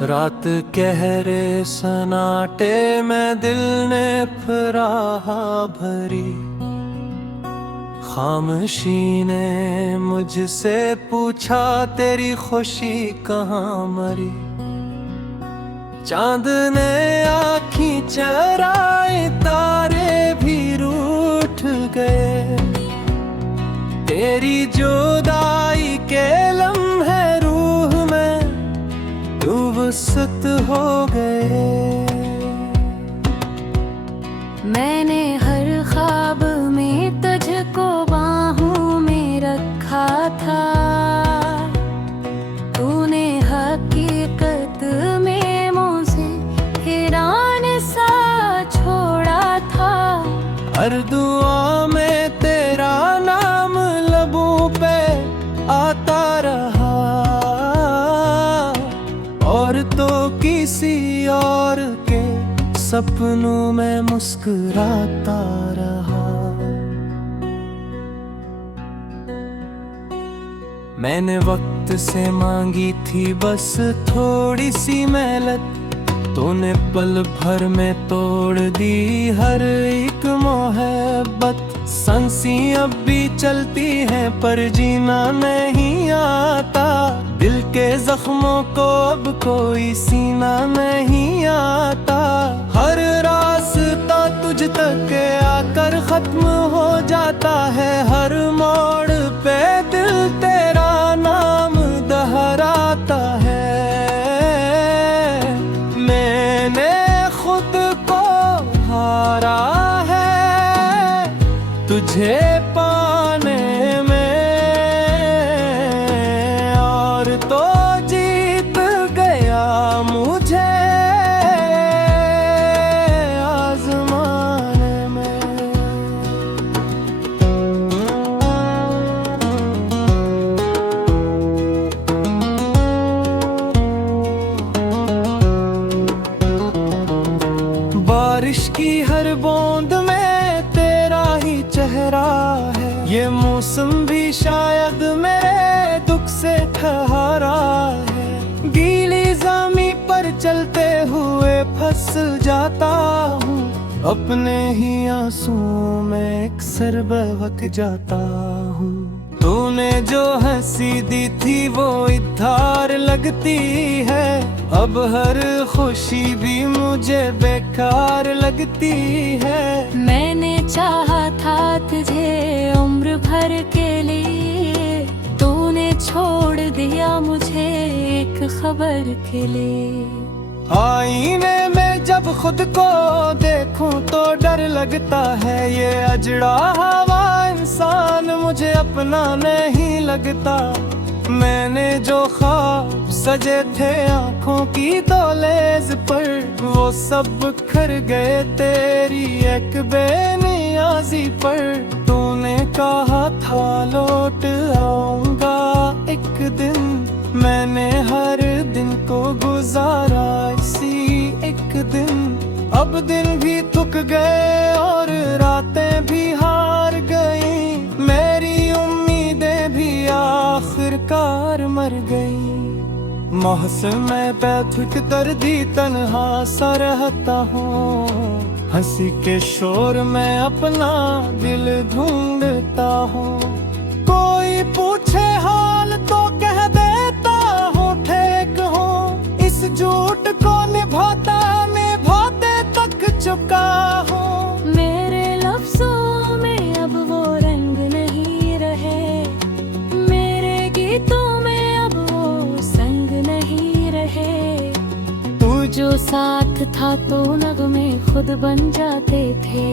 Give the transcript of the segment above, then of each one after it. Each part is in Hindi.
रात गहरे सन्नाटे में दिल ने फराहा भरी, खामोशी ने मुझसे पूछा तेरी खुशी कहाँ मरी। चांद ने आँखी चराई, तारे भी रूठ गए, तेरी जुदाई के लम्हे रूह में दुबसत हो गए। मैंने हर ख्वाब में तुझको बाहों में रखा था, तूने हकीकत में मुझे हैरान सा छोड़ा था। हर दुआ में तेरा नाम लबों पे आता रहा, और तो किसी और के सपनों में मुस्कुराता रहा। मैंने वक्त से मांगी थी बस थोड़ी सी मेहनत, तूने पल भर में तोड़ दी हर एक मोहब्बत। सांसें अब भी चलती हैं पर जीना नहीं आता, दिल के जख्मों को अब कोई सीना नहीं आता। हर रास्ता तुझ तक आकर खत्म हो जाता है, हर मोड़ पे दिल तेरा नाम दोहराता है। मैंने खुद को हारा है तुझे पाने में, और तो जीत गया मुझे आज़माने में। बारिश की हर बूंद में तेरा ही चेहरा है, ये मौसम भी शायद मेरे दुख से ठहरा है। गीली ज़मीं पर चलते हुए फंस जाता हूँ, अपने ही आंसुओं में अक्सर बहक जाता हूँ। तूने जो हंसी दी थी वो इधार लगती है, अब हर खुशी भी मुझे बेकार लगती है। मैंने चाहा था तुझे उम्र भर के लिए, तूने छोड़ दिया मुझे एक खबर के लिए। आईने में जब खुद को देखूं तो डर लगता है, ये अजड़ा हुआ इंसान मुझे अपना नहीं लगता। मैंने जो ख्वाब सजे थे आँखों की दहलीज पर, वो सब बिखर गए तेरी एक बेनियाजी पर। तूने कहा था लौट आऊंगा एक दिन, मैंने हर दिन को गुजारा इसी एक दिन। अब दिन भी थक गए और रातें भी हार गई, मेरी उम्मीदें भी आखिरकार मर गई। मौसम में बैठक दर्दी तन्हा सा रहता हूँ, हंसी के शोर में अपना दिल ढूंढता हूँ। कोई पूछे हाल तो कह देता हूँ ठीक हूँ, इस झूठ को निभाता निभाते तक चुका हूँ। मेरे लफ्जों में अब वो रंग नहीं रहे, मेरे गीतों में अब वो संग नहीं रहे। तू जो साथ था तो नगमे खुद बन जाते थे,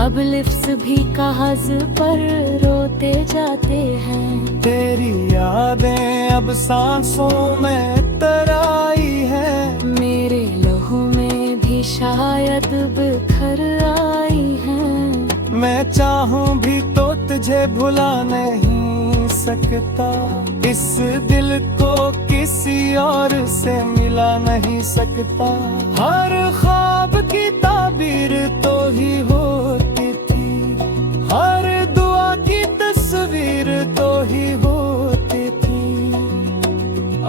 अब लिफ्स भी कागज पर रोते जाते हैं। तेरी यादें अब सांसों में तराई है, मेरे लहू में भी शायद बिखर आई हैं। मैं चाहूं भी तो तुझे भुला नहीं सकता, इस दिल को किसी और से मिला नहीं सकता। हर ख्वाब की ताबीर तो ही होती थी, हर दुआ की तस्वीर तो ही होती थी।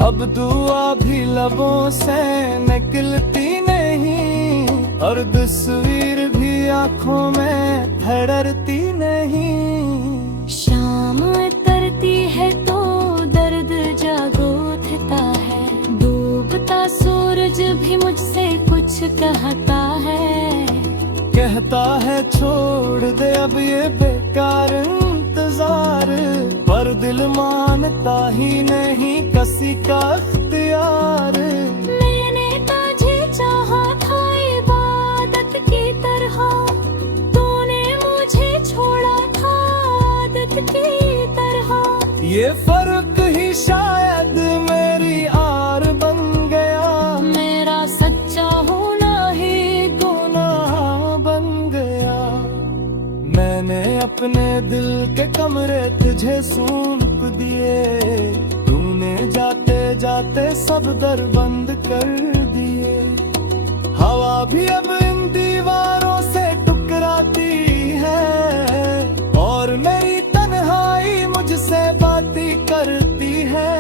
अब अब दुआ भी लबों से निकलती नहीं, और तस्वीर भी आंखों में ठहरती नहीं। शाम तरती है तो दर्द जागो उठता है, डूबता सूरज भी मुझसे कुछ कहता है। कहता है छोड़ दे अब ये बेकार इंतजार, पर दिल मानता ही नहीं किसी का इख्तियार। मैंने तुझे चाहा था इबादत की तरह, तूने मुझे छोड़ा था आदत की तरह। ये फर्क ही शायद मेरी आर बन गया, मेरा सच्चा होना ही गुनाह बन गया। मैंने अपने दिल के कमरे तुझे सौंप दिए, तूने जाते जाते सब दर बंद कर दिए। हवा भी अब इन दीवारों से टकराती है, और मेरी तन्हाई मुझसे बातें करती है।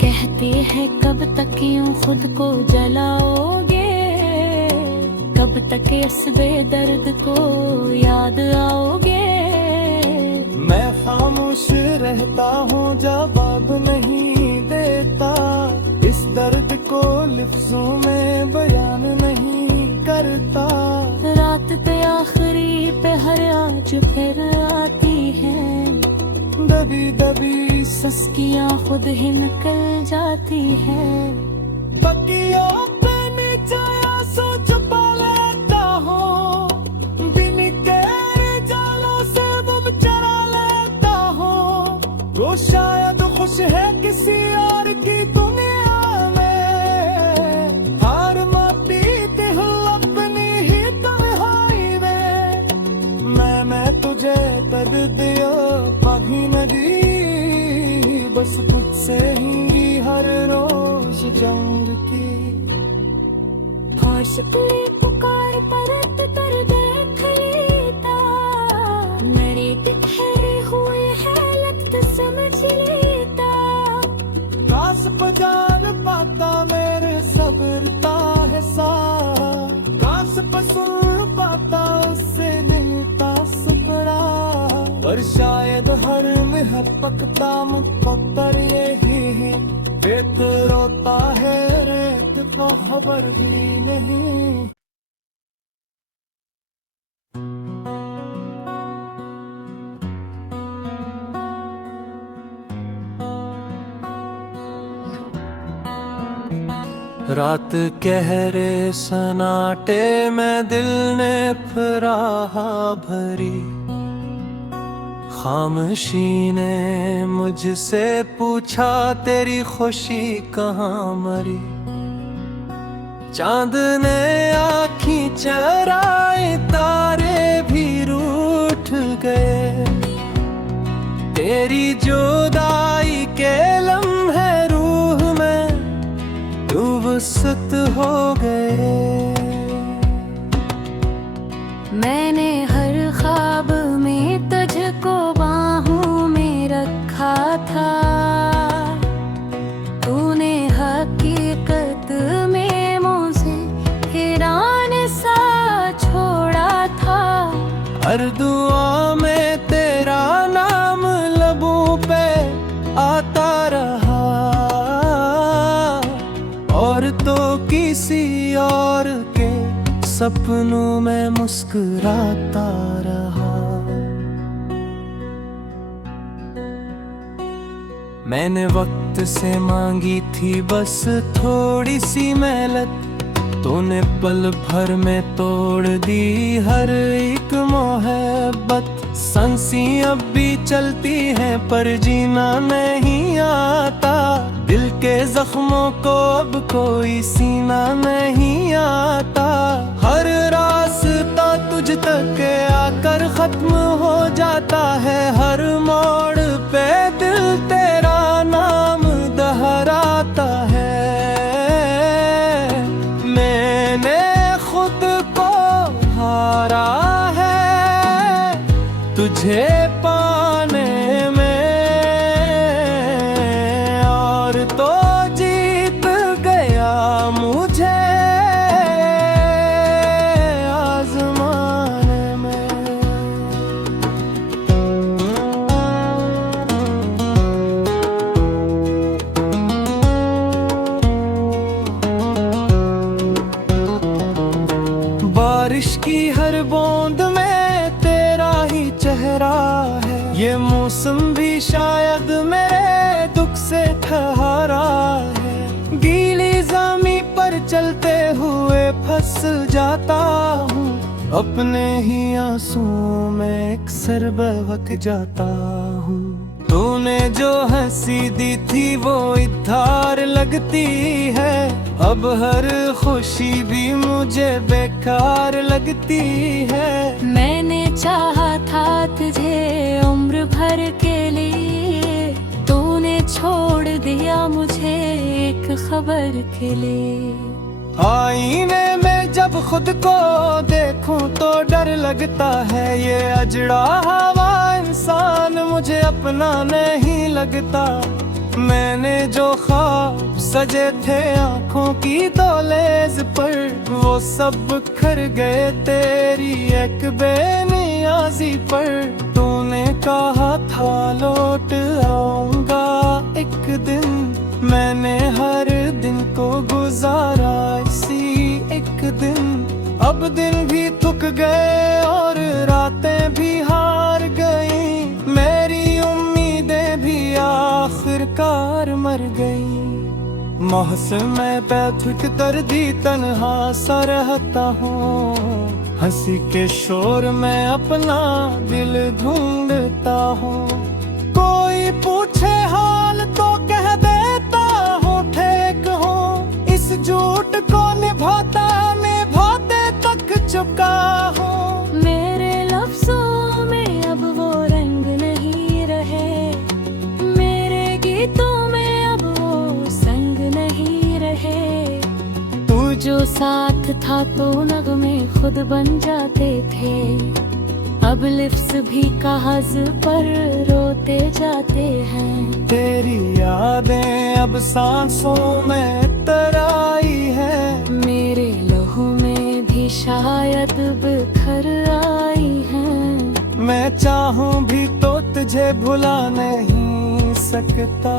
कहती है कब तक यूं खुद को जलाओगे, कब तक इस बेदर्द को याद आओगे। मैं खामोश रहता हूँ, जवाब नहीं देता, इस दर्द को लफ्जों में बयान नहीं करता। रात पे आखिरी पे हर आज फिर आती है, दबी दबी सस्कियां खुद ही निकल जाती है। तकियों पे नीचे आंसू छुपा लेता हूँ, बिन गहरे जालों से वो चरा लेता हूँ। वो शायद खुश है किसी और की दुनिया में, हार माती दिल अपनी ही तन्हाई में। मैं तुझे दर्द दिया कभी न दी, बस खुद से ही हर रोज जंग की। होश पूरी पुकार परत कर देख लेता, मेरी ठहरे हुए हालत तो समझ लेता। काश पजान पाता मेरे सब्र का हिसाब, काश पसुन पाता उससे लेता सुपड़ा। पर शायद हर में पकता मुकद्दर यही, पेट रोता है रेत को खबर भी नहीं। रात गहरे सन्नाटे में दिल ने फराहा भरी, खामोशी ने मुझसे पूछा तेरी खुशी कहाँ मरी। चांद ने आँखी चराई, तारे भी रूठ गए, तेरी जुदाई के लम्हे रूह में दुबसत हो गए। मैंने हर ख्वाब में तुझको बाहों में रखा था, तूने हकीकत में मुझे हैरान सा छोड़ा था। हर दुआ में तेरा नाम लबों पे आता रहा, और तो किसी और के सपनों में मुस्कुराता रहा। मैंने वक्त से मांगी थी बस थोड़ी सी मेहनत, तूने पल भर में तोड़ दी हर एक मोहब्बत। सांसें अब भी चलती हैं पर जीना नहीं आता, दिल के जख्मों को अब कोई सीना नहीं आता। हर रास्ता तुझ तक आकर खत्म हो जाता है, हर मोड़ पे दिल तेरा नाम दोहराता है। मैंने खुद को हारा है तुझे पाने में, और तो जी बारिश की हर बूंद में तेरा ही चेहरा है। ये मौसम भी शायद मेरे दुख से ठहरा है। गीली ज़मीं पर चलते हुए फंस जाता हूँ, अपने ही आंसुओं में अक्सर बहक जाता हूँ। तूने जो हंसी दी थी वो इधार लगती है, अब हर खुशी भी मुझे बेकार लगती है। मैंने चाहा था तुझे उम्र भर के लिए, तूने छोड़ दिया मुझे एक खबर के लिए। आईने में जब खुद को देखूं तो डर लगता है, ये अजड़ा हवा इंसान मुझे अपना नहीं लगता। मैंने जो ख्वाब सजे थे आंखों की दहलीज पर, वो सब बिखर गए तेरी एक बेनियाजी पर। तूने कहा था लौट आऊंगा एक दिन, मैंने हर दिन को गुजारा इसी एक दिन। अब दिन भी थक गए और रातें भी हार गई, मेरी उम्मीदें भी आखिरकार मर गई। मौसम में बैठ दर्दी तन्हा सा रहता हूँ, हंसी के शोर में अपना दिल ढूंढता हूँ। कोई पूछे हाल तो कह देता हूँ ठीक हूँ, इस झूठ को निभाता निभाते तक चुका हूँ। मेरे लफ्जों में अब वो रंग नहीं रहे, मेरे गीतों में अब वो संग नहीं रहे। तू जो साथ था तो नगमे खुद बन जाते थे, अब लिफ्स भी कागज पर रोते जाते हैं। तेरी यादें अब सांसों में तराई है, मेरे लहू में भी शायद बिखर आई हैं। मैं चाहूं भी तो तुझे भुला नहीं सकता,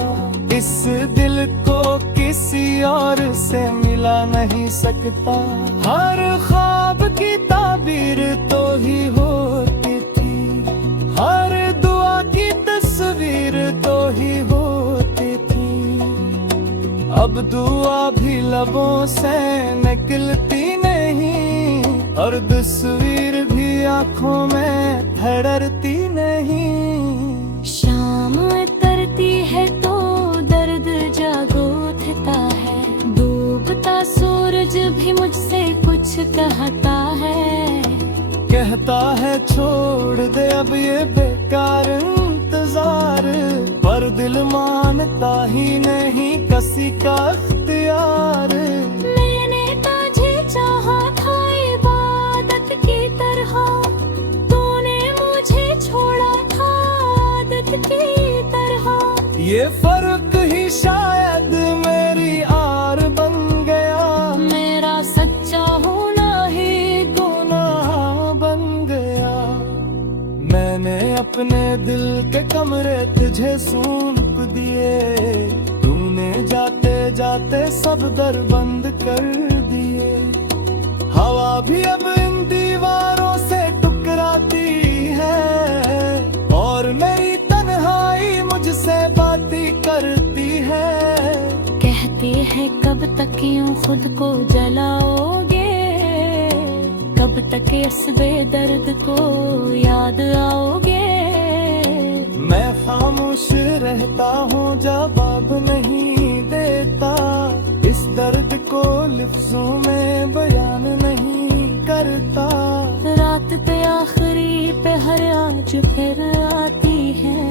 इस दिल को किसी और से मिला नहीं सकता। हर ख्वाब की ताबीर तो ही होती थी, हर दुआ की तस्वीर तो ही होती थी। अब दुआ भी लबों से निकलती नहीं, और तस्वीर भी आंखों में ठहरती नहीं। शाम तरती है तो दर्द जागो उठता है, डूबता सूरज भी मुझसे कुछ कहता है। कहता है छोड़ दे अब ये बेकार इंतजार, पर दिल मानता ही नहीं किसी का इख्तियार। मैंने तुझे चाहा था इबादत की तरह, तूने मुझे छोड़ा था आदत की तरह। ये फर्क ही शायद मेरी आर बन गया, मेरा सच्चा होना ही गुनाह बन गया। मैंने अपने दिल के कमरे तुझे सौंप दिए, तूने जाते जाते सब दर बंद कर दिए। हवा भी अब इन दीवारों से टकराती है, और मेरी तन्हाई मुझसे बातें करती है। कहती है कब तक यूं खुद को जलाओगे, कब तक इस बेदर्द को याद आओगे। मैं खामोश रहता हूँ, जवाब नहीं देता, इस दर्द को लफ्जों में बयान नहीं करता। रात पे आखिरी पहर आज फिर आती है,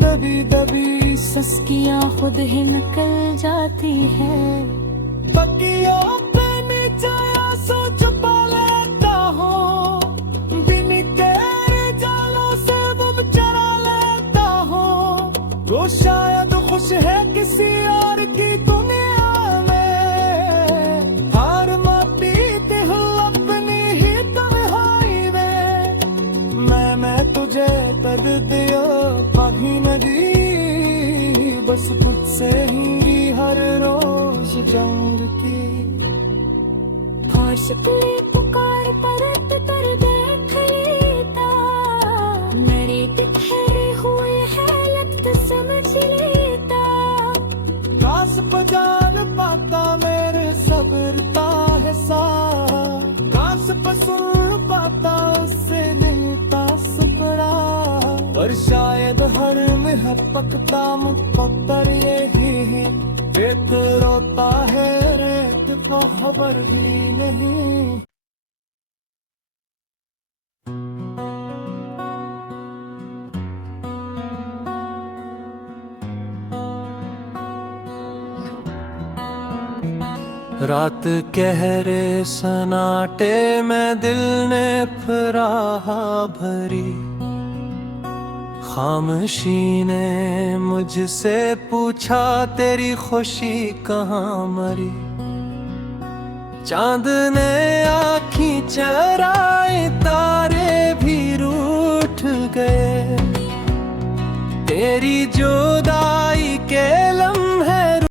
दबी दबी सस्कियां खुद ही निकल जाती है। तकियों पे नीचे आंसू छुपा लेता हूँ, बिन गहरे जालों से वो चरा लेता हूँ। वो शायद खुश है किसी और की दुनिया में, हार माती दिल अपनी ही तन्हाई में। मैं तुझे दर्द दिया कभी न दी, बस खुद से ही हर रोज जंग की। और सपने पुकार परत कर देख लेता, मेरी ठहरे हुए हालत समझ लेता। काश पजान पाता मेरे सब्र है सा, काश सुन पाता उससे लेता सुपड़ा। पर शायद हर में पकता मुकद्दर यही, रेत रोता है रेत को खबर भी नहीं। रात गहरे सनाटे में दिल ने फराहा भरी, खामोशी ने मुझसे पूछा तेरी खुशी कहाँ मरी। चांद ने आँखी चर